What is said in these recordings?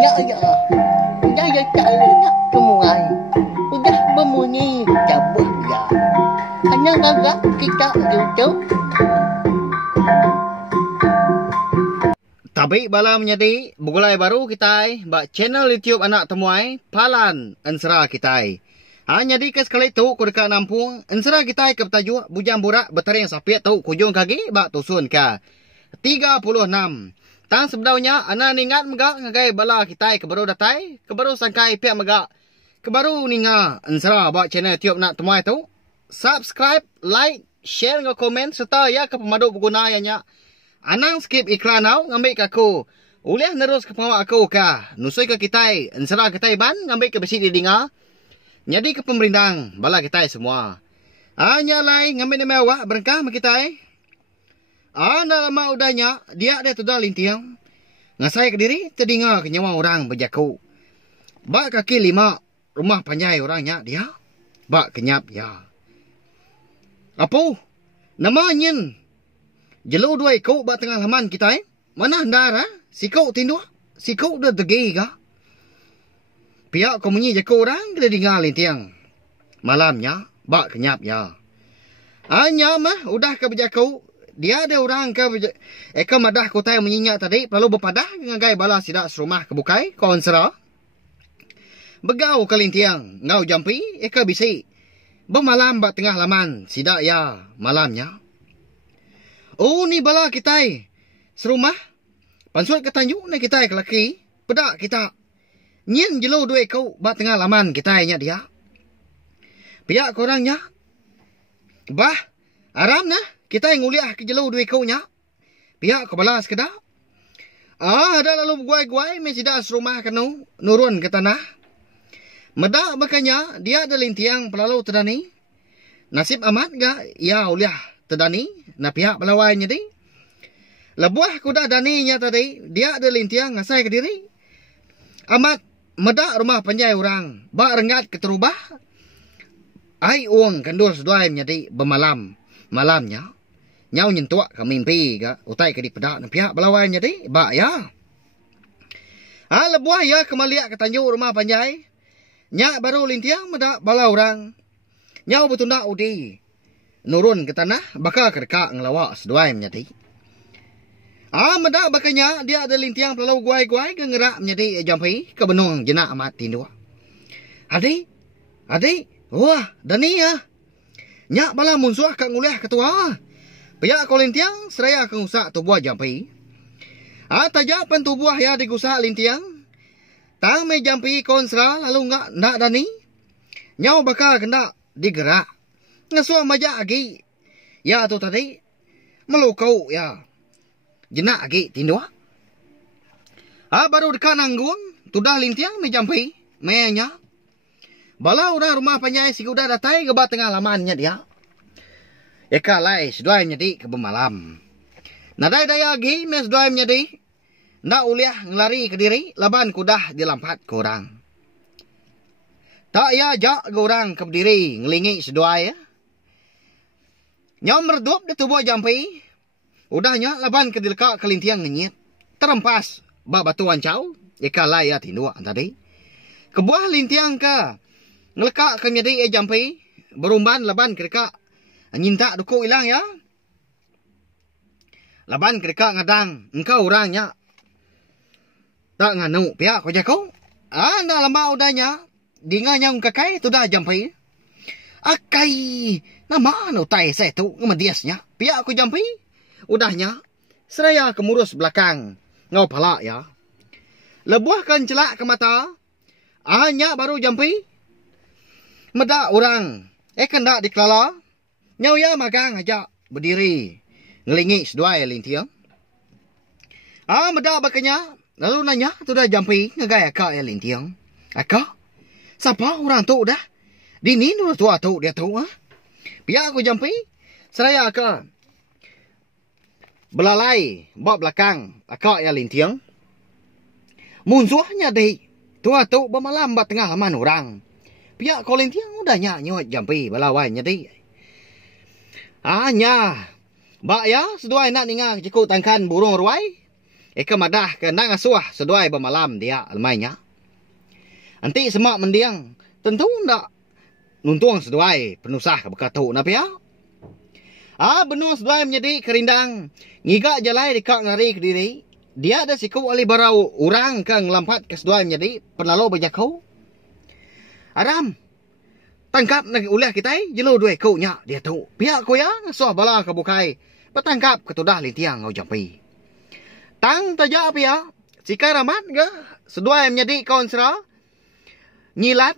Ya ya. Udah ya caranya semua. Udah berbunyi cabut ya. Hanya agak kita YouTube. Tapi bala menjadi bugulai baru kita bak channel YouTube anak temuai Palan Ensera kita. Hanya di kes kali tu ku dekat Nampung Ensera kita ke tajuk bujang burak bertaring sapiat tu kujung kaki bak tusun ka 36. Tang sebenarnya ana ningat megak ngagai bala kita ke baru datai ke baru sangkai pihak megak ke baru ninga Ensera bak channel YouTube anak temuai tu. Subscribe, like, share ngau komen serta ya ke pemadu pengguna yang anang skip iklan au ngambil kaku. Uliah nerus ke pawak aku ka. Nusui ke kita. Ensera kita ban ngambil ke besi di dinga. Jadi ke pemerintah bala kita semua. Hanya lai ngambil nama awak berengkah mak kita. Ana lama udahnya dia ada tu dah lintiang. Ngasai ke diri terdinga ke nyawa orang berjaku. Bak kaki 5 rumah panjai orangnya dia. Bak kenyap ya. Apa? Nama nyen. Jelu 2 ekor bak tengah laman kita Mana ndara? Sikau tindu? Sikau dah degi ka? Pihak komunyi jaku orang kena dengar lintiang. Malamnya bak kenyap ya. Hanya mah udah ke berjaku. Dia ada orang ke eka madah kota yang menyenyak tadi perlu berpadah dengan gaya bala sidak serumah kebukai kau Ensera. Begau ke lintiang. Ngau jampi eka bisi. Bermalam bak tengah laman sidak ya malamnya. Oh ni bala kita serumah pansut ke tanjuk ni kita ke laki pedak kita nyen jelo 2 ekor bak tengah laman kita nya dia pihak korangnya bah aram nah kita nguliah ke jelo 2 ekor nya pihak ke balas ke dak ada lalu guai-guai me sida serumah kanu nurun ke tanah medak makanya dia ada lintiang pelalu tedani nasib amat ga ya uliah tedani na pihak pelawainya di lebuah kuda daninya tadi dia ada lintiang ngasai ke diri amat medak rumah panjai orang bak rengat keterubah ai uang kandur seduaimnya di bermalam malamnya nyau nyentuak ke mimpi ka utai ke di pedak na pihak pelawainya di bak ya lebuah ya kemaliak ke tanjuk rumah panjai nyak baru lintiang medak bala orang nyau betunda udi nurun ke tanah bakal kedekak ngelawak seduai menjadi. Medak bakanya dia ada lintiang pelalau guai-guai ke ngerak menjadi jampi ke benung jenak amat tindu. Adik, wah dani ya. Nyak bala munsuah kak nguliah ketua. Pihak kau lintiang seraya ke ngusak tubuh jampi. Tajapan tubuh ya digusak lintiang. Tang me jampi kau Ensera lalu nak dani. Nyau bakal kena digerak. Ngasuah majak lagi. Ya tu tadi. Melukau ya. Jenak lagi tindu. Baru dekat nanggung. Tudah lintiang me jampi. Mayanya. Bala orang rumah panjai si kuda datai ke tengah lamannya dia. Eka lai seduaimnya di ke bermalam. Nadai daya lagi me seduaimnya di. Nak uliah ngelari ke diri. Laban kudah dilampat ke orang. Tak ya jak ke orang ke berdiri. Ngelingi seduai ya. Nyau merdup di tubuh jampi. Udahnya laban ke dilekak ke lintiang ngenyit. Terempas bak batuan cau. Eka lai ya tindu tadi. Kebuah lintiang ke. Ngelekak ke nyedi jampi. Berumban laban ke dekak. Nyintak duku hilang ya. Laban ke dekak ngadang. Engkau orangnya. Tak nganu pihak kau jakau. Nak lama udahnya. Dinganya ngkakai tu dah jampi. Akai. Nama no tai saya tu ngemediasnya. Pihak aku jampi. Udahnya. Seraya kemurus belakang. Ngau palak ya. Lebuahkan celak ke mata. Hanya baru jampi. Medak orang. Kendak dikelala. Nyau ya magang ajak berdiri. Ngelingi seduai lintiang. Medak bakanya. Lalu nanya tu dah jampi. Ngegai akak ya lintiang. Akak? Siapa orang tu dah? Dini nu tua tu dia tu Pihak aku jampi. Seraya akak. Belalai. Bak belakang. Akak ya lintiang. Munsuhnya deh. Tua tu bermalam bak tengah laman orang. Pihak kau lintiang udah nyanyot jampi. Belawainya deh. Hanya. Bak ya. Seduai nak ningang cikuk tangkan burung ruai. Eka madah ke nang asuah seduai bermalam dia almainya. Anti semak mendiang tentu ndak nuntuang seduai penusah ke bekatu na pia. Benua seduai menjadi kerindang ngiga jalai dikak ngari ke diri. Dia ada siku ali barau orang ke ngelampat ke seduai menjadi penalo berjakau. Aram tangkap nak ulah kita jelo dua kau nya dia tahu. Pihak ko ya ngasuh bala ke bukai. Petangkap ketudah lintiang ngau jampi. Tang taja pia sikai ramat ke seduai menjadi kawan sera nyilat.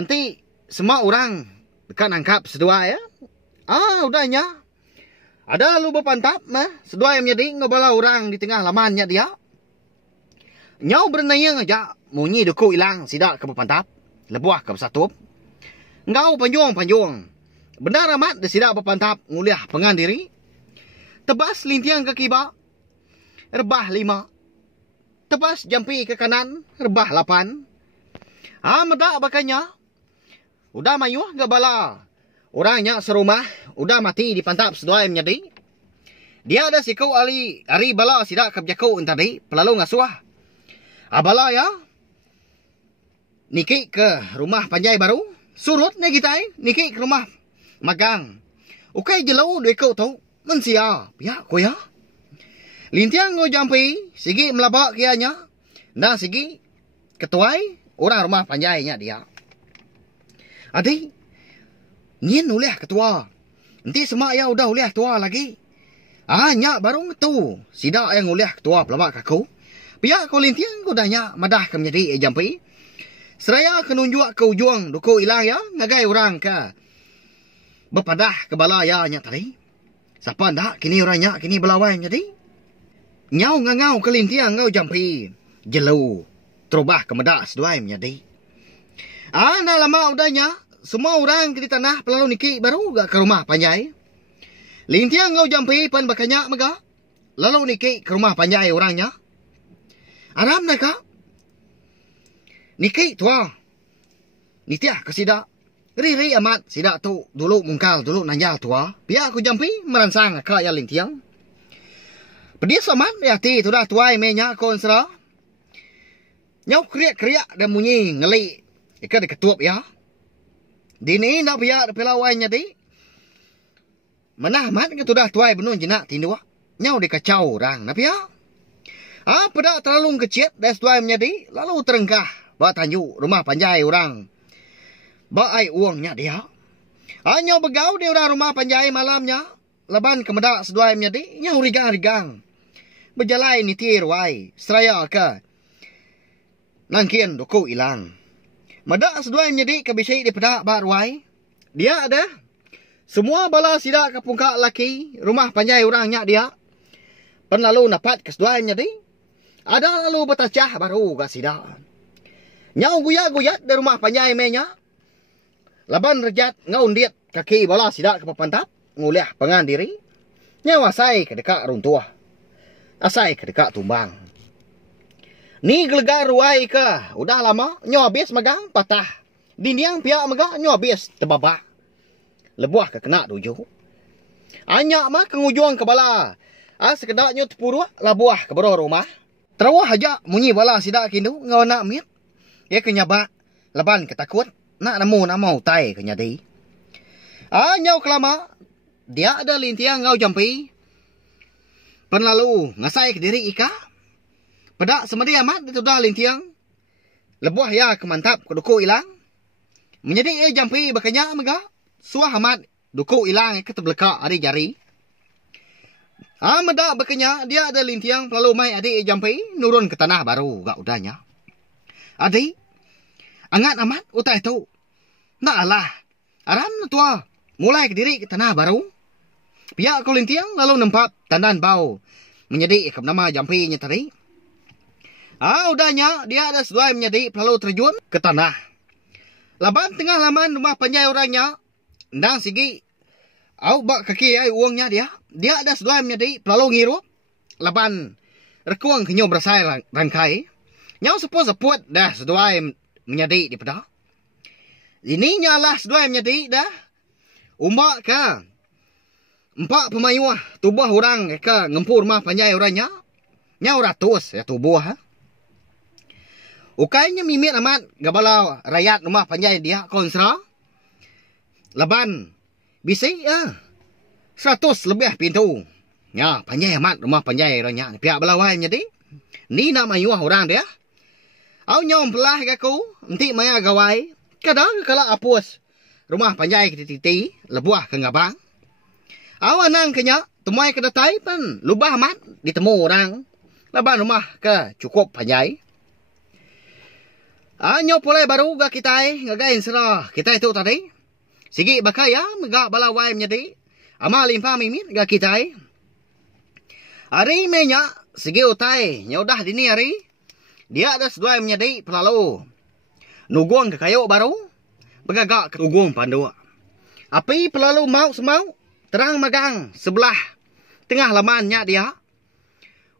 Nanti semua orang dekat nangkap seduai ya. Udahnya. Ada lu berpantap mah seduai menjadi ngobala orang di tengah lamannya dia. Nyau berenayang aja munyi duku hilang sidak ke berpantap. Lebuah ke bersatup. Ngau panjung. Benar amat dia sidak berpantap nguliah pengan diri. Tebas lintiang ke kiba. Rebah 5. Tebas jampi ke kanan. Rebah 8. Medak bakanya. Udah mayuh gak bala. Orangnya serumah. Udah mati di pantap seduai menjadi. Dia ada sikau ari bala sidak ke berjakau tadi. Pelalu ngasuah. Bala ya. Niki ke rumah panjai baru. Surut ni kita niki ke rumah magang. Ukai jelau dua kau tahu. Mensia. Ya ko ya. Lintiang ngo jampi. Sigi melabak kianya. Dan sigi ketuai. Orang rumah panjainya dia. Adik. Nyin uliah ketua. Nanti semak ya udah uliah tua lagi. Nyak baru ngetu. Sidak yang uliah ketua pelabak kaku. Pihak ko lintiang ko danya madah ke menjadi jampi. Seraya kenunjuk ke ujung duku hilang ya. Ngagai orang ke. Berpadah ke bala ya nya tadi. Siapa ndak kini orangnya kini belawai jadi. Nyau ngangau ke lintiang ngau jampi. Jelu. Terubah ke medak seduai menjadi. Nak lama udahnya. Semua orang di tanah pelalu niki baru gak ke rumah panjai. Lintiang ngau jampi pan bakanya mega. Lalu niki ke rumah panjai orangnya. Aram naka. Niki tua. Nitiah ke sidak. Riri amat sidak tu dulu mungkal dulu nanjal tua. Biar aku jampi meransang ke ya lintiang. Pedis amat ya ti tu dah tuai menya kon sera. Nyau kriak-kriak dan munyi ngeli. Ika diketup ya. Dini nak biar pelawainya di. Manah mat ke tu dah tuai benun jenak tindua. Nyau dikacau orang nak ya. Pedak terlalu kecil dan tuai menjadi lalu terengkah. Ba tanju rumah panjai orang. Ba ai uangnya dia. Nyau begau dia orang rumah panjai malamnya. Leban kemedak seduai menjadi nyau rigang-rigang. Berjalai nitir wai. Seraya ke. Nangkian duku hilang. Madak seduai menjadi kebisai di pedak barwai. Dia ada. Semua bala sidak ke pungkak laki. Rumah panjai orangnya dia. Pen lalu napat ke seduai menjadi. Ada lalu bertacah baru gak sidak. Nyau guyat-guyat di rumah panjai menya. Laban rejat ngau ndiat kaki bala sidak ke pepantap. Nguliah pengan diri. Nyau asai ke dekat runtuah. Asai ke dekat tumbang. Ni gelegar ruai ke. Udah lama. Nyo habis megang patah. Dinding pihak megang nyo habis terbabak. Lebuah ke kena tujuh. Anyak mah kengujung ke bala. Sekedar nyo tepuruk. Labuah ke bawah rumah. Terawah aja munyi bala sidak kindu. Ngau nak mit. Ya kenyabak. Leban ketakut. Nak namu tai kenyadi. Nyau kelama. Dia ada lintiang ngau jampi. Pen lalu ngasai ke diri ika. Pedak semedi amat itu dah lintiang. Lebuah ya kemantap ke duku hilang. Menjadi jampi bakanya mega. Suah amat duku hilang ke terbelakak ada jari. Medak bakanya dia ada lintiang lalu mai adik jampi nurun ke tanah baru gak udahnya. Adik angat amat utai tu. Nak alah. Aram tua mulai ke diri ke tanah baru. Pihak ko lintiang lalu nempat tandan bau. Menjadi ke nama jampinya tadi. Udahnya dia ada seduai menjadi lalu terjun ke tanah. Laban tengah laman rumah panjai orangnya. Ndang sigi. Bak kaki uangnya dia. Dia ada seduai menjadi lalu ngirup. Laban rekuang kenyo bersai rangkai. Nyau seput-seput dah seduai menjadi di pedak. Ini nyalah seduai menjadi dah. Umbak ke. 4 pemayuah tubuh orang ke ngempur rumah panjai orangnya. Nyau ratus ya tubuh ha. Ukainya mimit amat gabala rakyat rumah panjai dia konsra. Laban bisi ya. 100 lebih pintu. Ya, panjai amat rumah panjai ranya. Pihak belawai jadi. Ni nak mayuah orang dia. Au nyom pelah gaku, nanti maya gawai. Kadang kala apus. Rumah panjai titi lebuah ke ngabang. Au anang kenya, tumai ke datai pan lubah amat ditemu orang. Laban rumah ke cukup panjai. Anyo pulai baru ga kita ngagain serah. Kita itu tadi. Sigi bakaya megak balawai menjadi. Ama limpa mimit ga kita. Hari menya sigi utai nyodah dini hari. Dia ada sedua menjadi pelalu. Nugong ke kayu baru. Begagak ke ugong pandua. Api pelalu mau semau. Terang magang sebelah. Tengah lamannya dia.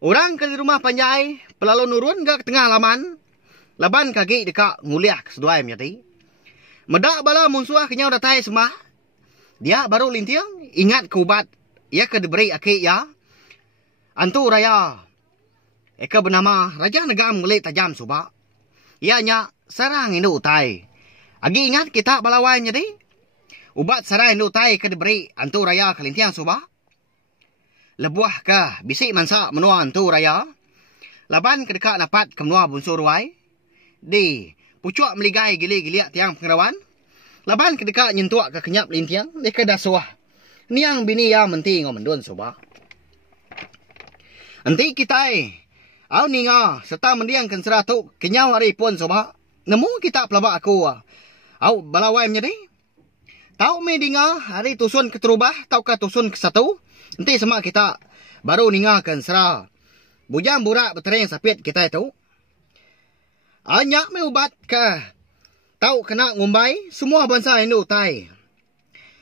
Orang ke rumah panjai. Pelalu nurun ke tengah laman. Laban kaki dekat nguliah ke sedua menjadi. Medak bala munsuah kenyau datai semah. Dia baru lintiang. Ingat ke ubat. Ia ke diberi akik ya. Antu raya. Eka bernama Raja Negam Ngelik Tajam Subak. Ianya sarang indu utai. Agi ingat kita balawai jadi. Ubat sarang indu utai ke diberi antu raya kelintiang Subak. Lebuah ke bisik mansa menua antu raya. Laban ke dekat dapat ke menua bunsur ruai. Di pucuk meligai gili-giliak tiang pengerawan. Laban ke dekat nyentuak ke kenyap lintiang. Deka dasuah. Niang bini ya menti ngomendun Subak. Nanti kita au ninga serta mendiang kan seratuk kenyau hari pun Subak. Nemu kita pelabak aku. Au balawai menjadi. Tau me dinga hari tusun keterubah tau ke tusun ke satu. Nanti semak kita baru ninga kan serah. Bujang burak bertereng sapit kita itu. Anyak me ubat ke. Tau kena ngumbai semua bangsa Indo utai.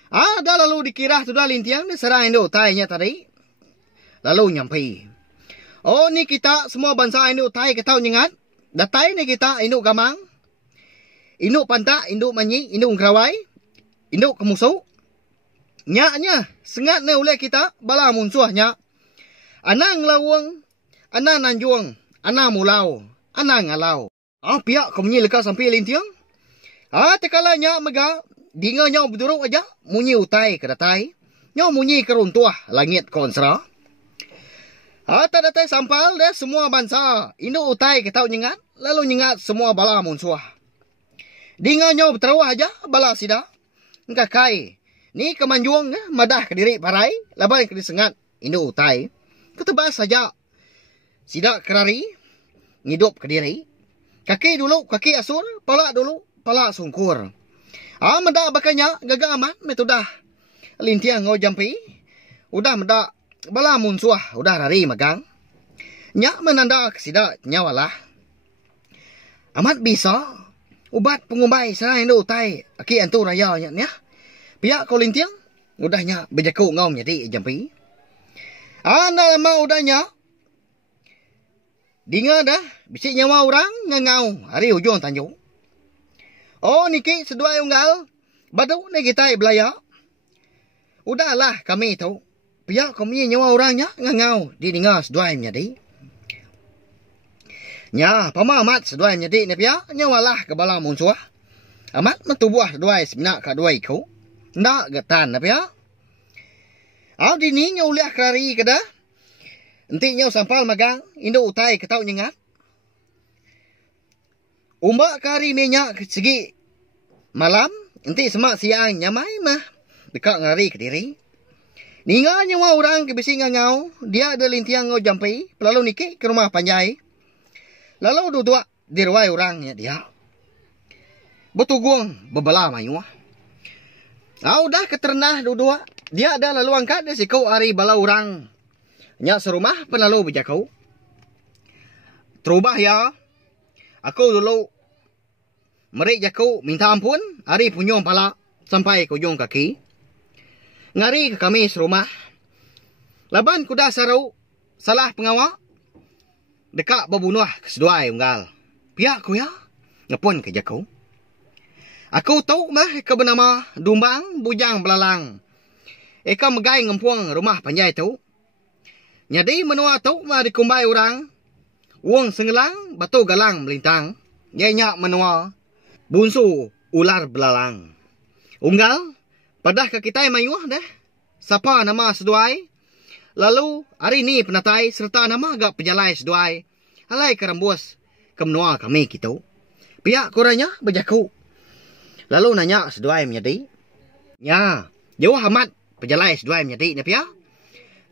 Ada lalu dikira sudah lintiang di serah Indo utainya tadi. Lalu nyampai. Oh ni kita semua bangsa Indo utai kita nyengat. Datai ni kita Indo gamang. Indo pantak, Indo manyi, Indo ngrawai. Indo kemusuh. Nyaknya sengat ni oleh kita bala munsuahnya. Anang lawang, anang nanjuang, anang mulau, anang ngalau. Pihak kemunyi lekas sampai lintiang. Tekalanya mega dinga nyau berduruk aja munyi utai ke datai. Nyau munyi keruntuah langit konsra. Tak datai sampal deh semua bangsa. Indo utai kita nyengat. Lalu nyengat semua bala munsuah. Dinga nyau berterawah aja bala sida. Ngkakai. Ni kemanjuang madah ke diri parai. Laban ke disengat Indo utai. Ketebas saja. Sida kerari. Ngidup ke diri. Kaki dulu, kaki asur. Pala dulu, pala sungkur. Mendak bakanya gagak amat. Metudah. Lintiang ngau jampi. Udah mendak. Bala munsuah udah rari magang. Nyak menanda kesida nyawalah. Amat bisa. Ubat pengumbai serang Indo utai. Aki antu raya nya. Pihak kau lintiang. Udahnya berjaku ngau jadi jampi. Anda lama udahnya. Dinga dah. Bisik nyawa orang ngangau. Hari hujung tanjung. Oh niki sedua unggal. Badu ni kita belaya. Udahlah kami tahu. Pihak kami nyawa orangnya ngangau. Di dengar sedua menjadi. Nya pama amat sedua menjadi ni pihak. Nyawalah ke bala munsuah. Amat metubuah sedua sebenak ke dua iku. Ndak getan ni pihak. Di ni nyauliah kerari ke dah. Nanti nyau sampal magang. Indo utai ketau nyengat. Umbak kari minyak segi malam. Nanti semak siang nyamai mah. Dekat ngari ke diri. Ninga nyawa orang ke bisi ngangau. Dia ada lintiang ngau jampi. Lalu niki ke rumah panjai. Lalu duduk di ruai orangnya dia. Betugung bebelah mayuah. Dah keternah duduk. Dia ada lalu angkat dia sikau hari bala orang. Nyak serumah penalu berjakau. Terubah ya. Aku dulu merik jakau minta ampun. Hari punyong pala sampai ke ujung kaki. Ngari ke kami serumah. Laban kuda sarau. Salah pengawak. Dekat berbunuh keseduai unggal. Pihak ku ya. Ngepun ke jakau. Aku tahu mah ke bernama Dumbang Bujang Belalang. Eka megai ngempuang rumah panjai tu. Jadi menua tu mah dikumbai orang. Uang senggelang, batu galang melintang. Nyenyak menua. Bunsu ular belalang. Unggal, padah ke kita mayuah dah. Siapa nama seduai? Lalu hari ni penatai serta nama agak penjalai seduai. Alai kerembus ke menua kami gitu. Pihak koranya berjaku. Lalu nanya seduai menjadi. Ya, jauh amat penjalai seduai menjadi ni pihak.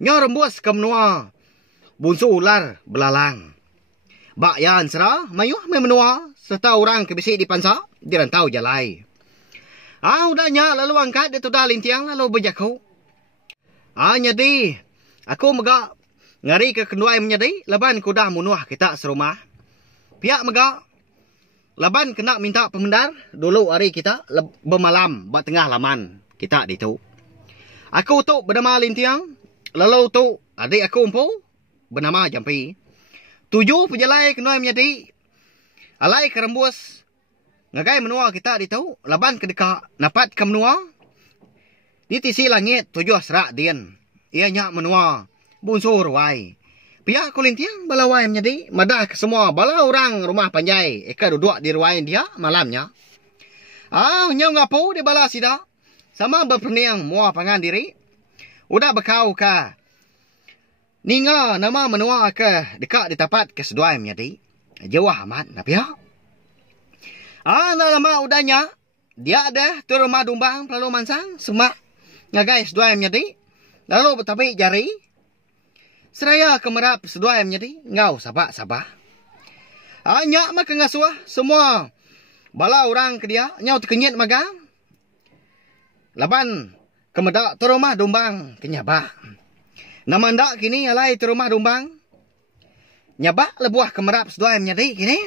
Nyo rembus ke menua. Bunsu ular belalang. Bak yan serah, mayuh me menua. Serta orang kebisik di pansa, dirantau jalai. Udahnya lalu angkat dia tu dah lintiang lalu berjaku. Jadi, aku megak ngari ke kenduai menjadi, laban ku dah munuah kita serumah. Pihak megak, laban kena minta pemendar, dulu hari kita bermalam, buat tengah laman kita di tu. Aku tu bernama Lintiang, lalu tu adik aku empu, bernama Jampi. 7 penjalai kenduai menjadi, alai kerembus, ngagai menua kita di tu, laban kedeka napat ke menua. Di tisi langit 7 serak dian, ianya menua, bunsu ruai. Pihak kulintiang balawai menjadi, madah ke semua bala orang rumah panjai. Eka duduk di ruain dia malamnya. Nyau ngapu di bala sida. Sama berperniang mua pangan diri. Udah bekau ka. Ninga nama menua ke dekat di tapat ke seduai menjadi. Jauh amat nak pihak. Lama udahnya. Dia ada tu rumah dumbang lalu mansang. Semak ngagai seduai menjadi. Lalu bertabik jari. Seraya kemerap seduai menjadi. Ngau sabah. Nyak maka ngasuah semua. Bala orang ke dia. Nyau terkenyit magang. Laban kemedak tu rumah dumbang kenyabak. Nama ndak kini alai tu rumah dumbang. Nyabak lebuah kemerap seduai menjadi kini.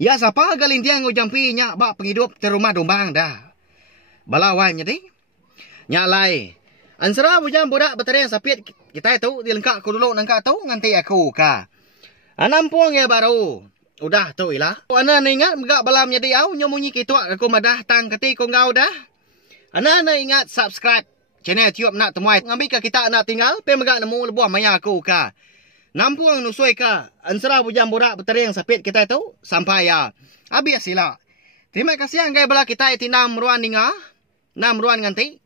Ya siapa galintiang ujampi nyak bak penghidup tu rumah dumbang dah. Bala wai menjadi. Nyak lai. Ansara bujang budak berteri yang sapit kita itu dilengkak ku dulu nangka tu nganti aku ka. Puang ya baru. Udah tu ilah. Ana ingat megak balam jadi au nyomunyi kitua aku madah tang keti ko ngau dah. Ana ingat subscribe channel YouTube nak temuai ngambil ka kita nak tinggal pe megak nemu lebuah maya aku ka. Puang nusui ka. Ansara bujang budak berteri yang sapit kita itu sampai ya. Habis sila. Terima kasih anggai bala kita itinam ruan ninga. 6 ruan nganti.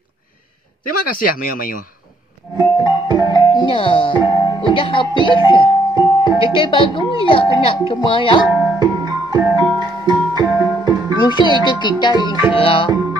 Terima kasih ya Mayu. Nah, udah habis. Jadi bagus ya anak semua ya. Musuh itu kita insya Allah.